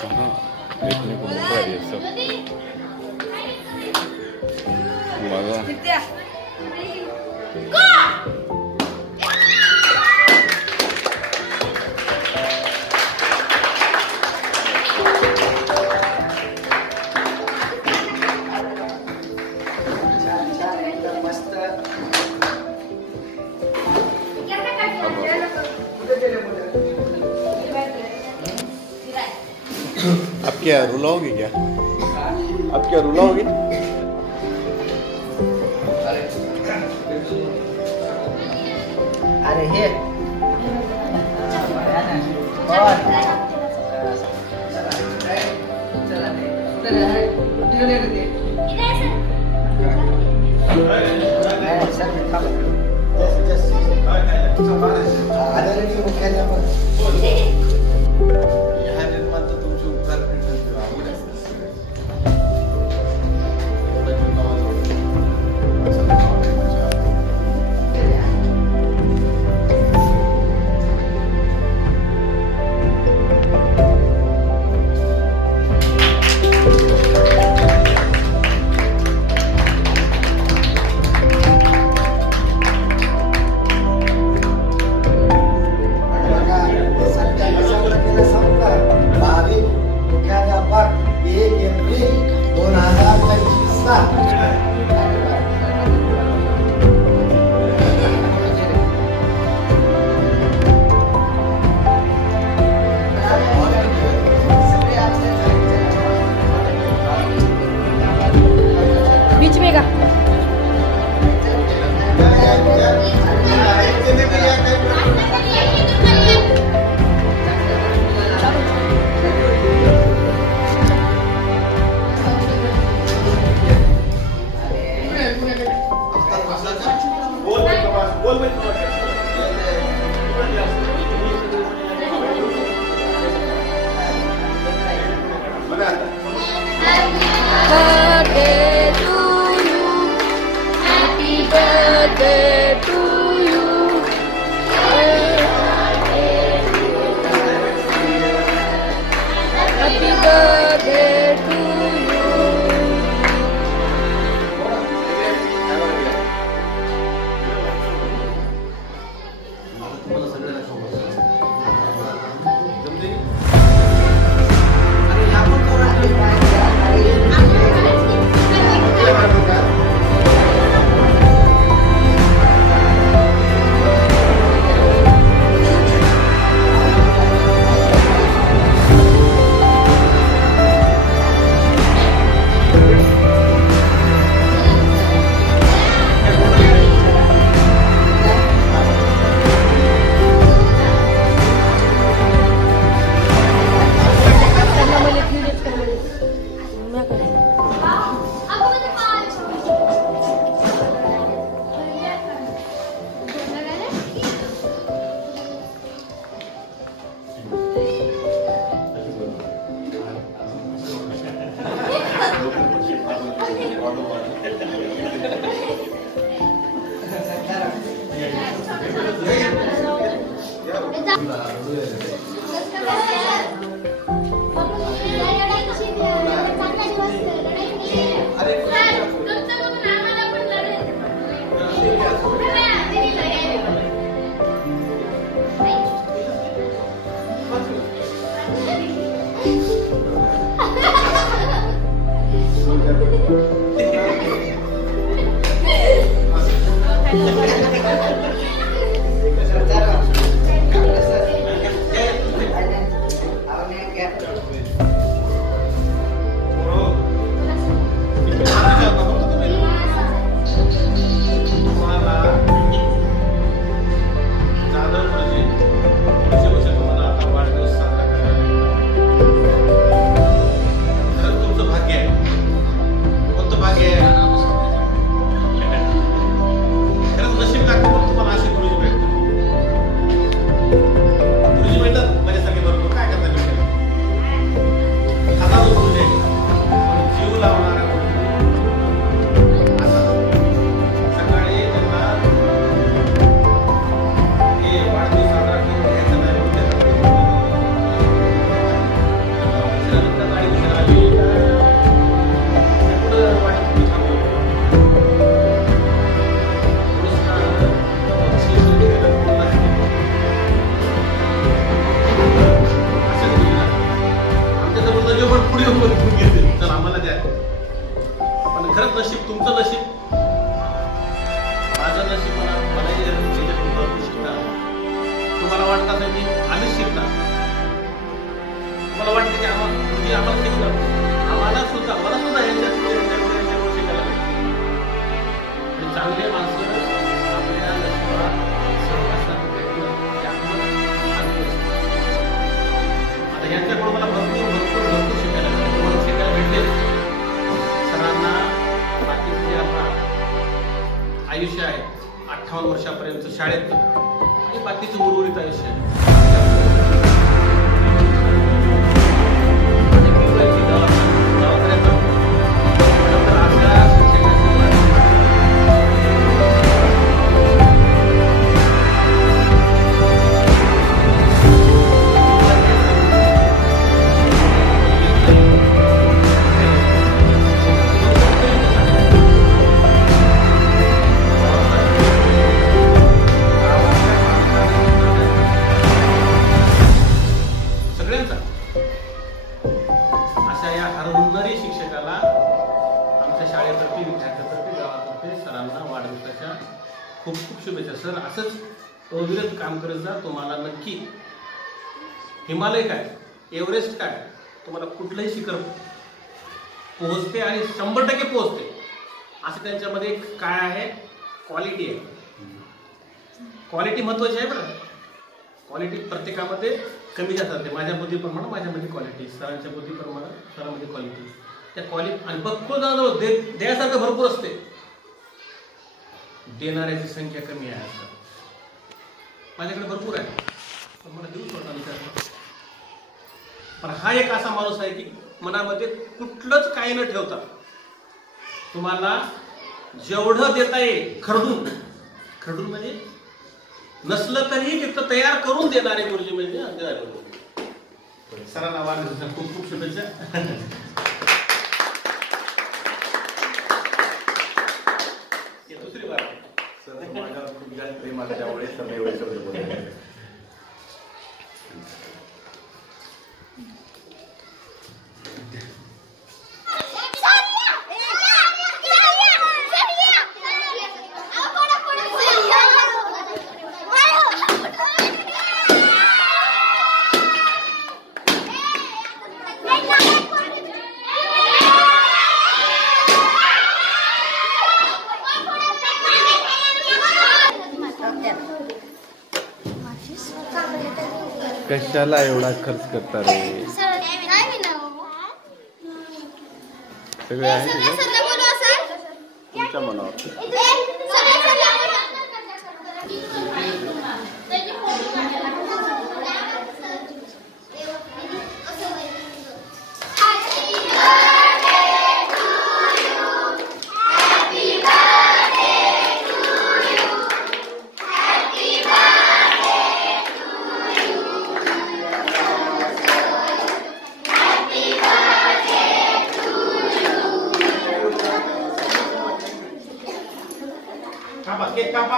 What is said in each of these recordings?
Aha, देखने को mill रहा है ये सब। मजा। अब क्या रुलाओगे क्या? अब क्या रुलाओगे? अरे हे Bagus, खरंच नशीब तुमचं नशीब, माझं नशीब. मला याच्यातून भरपूर शिकता. तुम्हाला वाटतं असेल की आम्हीच शिकणार, तुम्हाला वाटतं की आम्हाला शिकलं, मला सुद्धा यांच्याकडून शिकायला भेटलं. चांगले माणसं आपल्या नशिबात सहवासात भेटलं आता यांच्याकडून मला भरपूर शिकायला भेटलं. तुम्हाला शिकायला भेटले. सरांना बाकीचं जे आता आयुष्य आहे 58 वर्षापर्यंत शाळेत आणि बाकीचं उर्वरित आयुष्य आहे. अशा या हरवणारी शिक्षकाला आमच्या शाळेतर्फे, विद्यार्थ्यांतर्फे, गावातर्फे सरांना वाढदिवसाच्या खूप शुभेच्छा. सर असंच अविरत काम करत जा. तुम्हाला नक्की हिमालय काय, एव्हरेस्ट काय, तुम्हाला कुठलंही शिखर पोहोचते आणि 100% पोहोचते. असं त्यांच्यामध्ये काय आहे, क्वालिटी आहे. क्वालिटी महत्वाची आहे बरं. क्वालिटी प्रत्येकामध्ये कमी जास्त असते. माझ्या बुद्धीप्रमाणे माझ्यामध्ये क्वालिटी, सरांच्या बुद्धीप्रमाणे सरांमध्ये क्वालिटी. त्या क्वालिटी आणि भरपूर जणांजवळ द्यासारखं भरपूर असते, देणाऱ्याची संख्या कमी आहे. असं माझ्याकडे भरपूर आहे पण मला देऊ शकता विचार. पण हा एक असा माणूस आहे की मनामध्ये कुठलंच काही न ठेवता तुम्हाला जेवढं देता येईल खरडून म्हणजे नसलं तरी तिथं तयार करून देणारे गुरुजी म्हणजे सरांना वाढदिवसाच्या खूप शुभेच्छा. दुसरी बार सर माझ्यावर खूप जास्त प्रेम आहे त्यामुळे सर एवढे शब्द बोलले. कशाला एवढा खर्च करता रे? सगळे आहे तुमच्या मनावर. केक कापा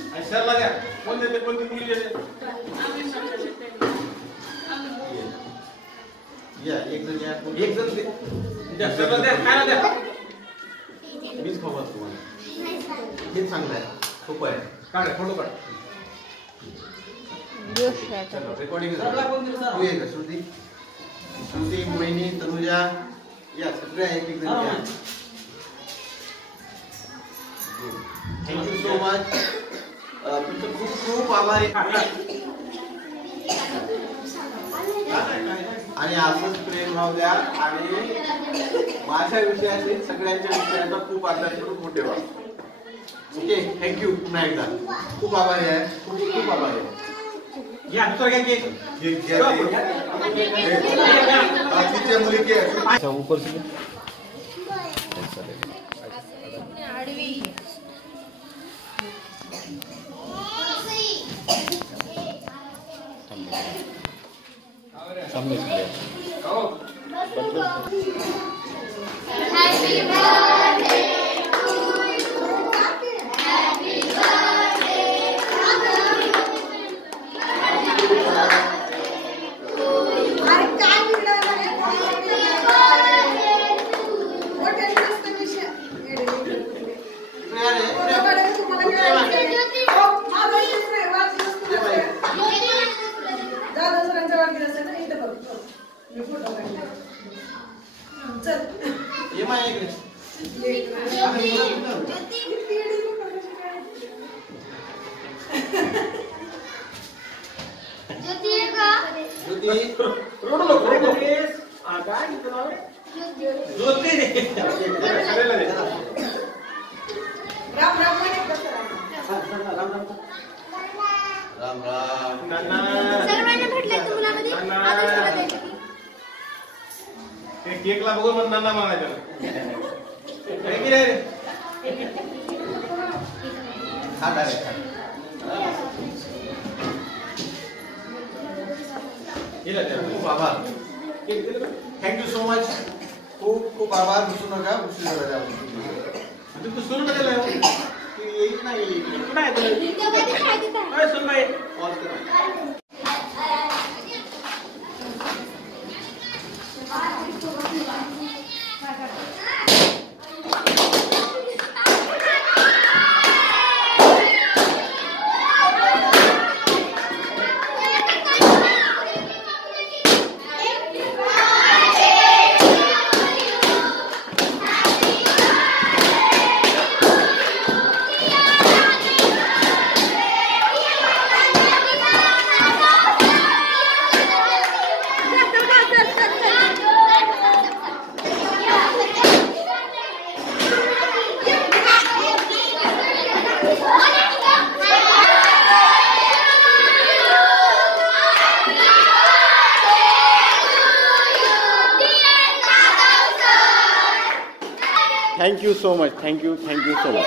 आणि सरला द्या. कोण देते, कोणती मुली देते? या एक जण द्या. सरला द्या. काय द्या? मीच खाऊ तुम्हाला. हे चांगलं आहे, सोपं आहे. काढ फोटो काढ. रेकॉर्डिंग श्रुती, मोहिनी, तनुजा या सगळ्या एक एक जण. Thank you so much. तुमचं खूप खूप आभारी आणि असंच प्रेम भाव द्या आणि माझ्या विषयाचे सगळ्यांच्या विषयांचा खूप अभ्यास करून मोठे व्हा. Okay, thank you. पुन्हा एकदा खूप आभारी आहे, खूप खूप आभारी आहे. मुली के ऊपर से सामने से happy birthday to you, happy birthday, happy birthday to you. अरे काय ये माया इकडे. राम राम. केकला बघून मग नाना म्हणायचं काय की रे. हा डायरेक्ट. खूप आभार. Thank you so much. खूप खूप आभार. विसरू नका. उशीर झाला. तू सुरू नका येईल नाही कुठं आहे सुनबाई. Thank you so much. Thank you so much.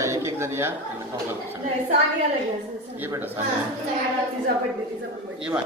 एक एक जण या. ये बेटा. ये बा.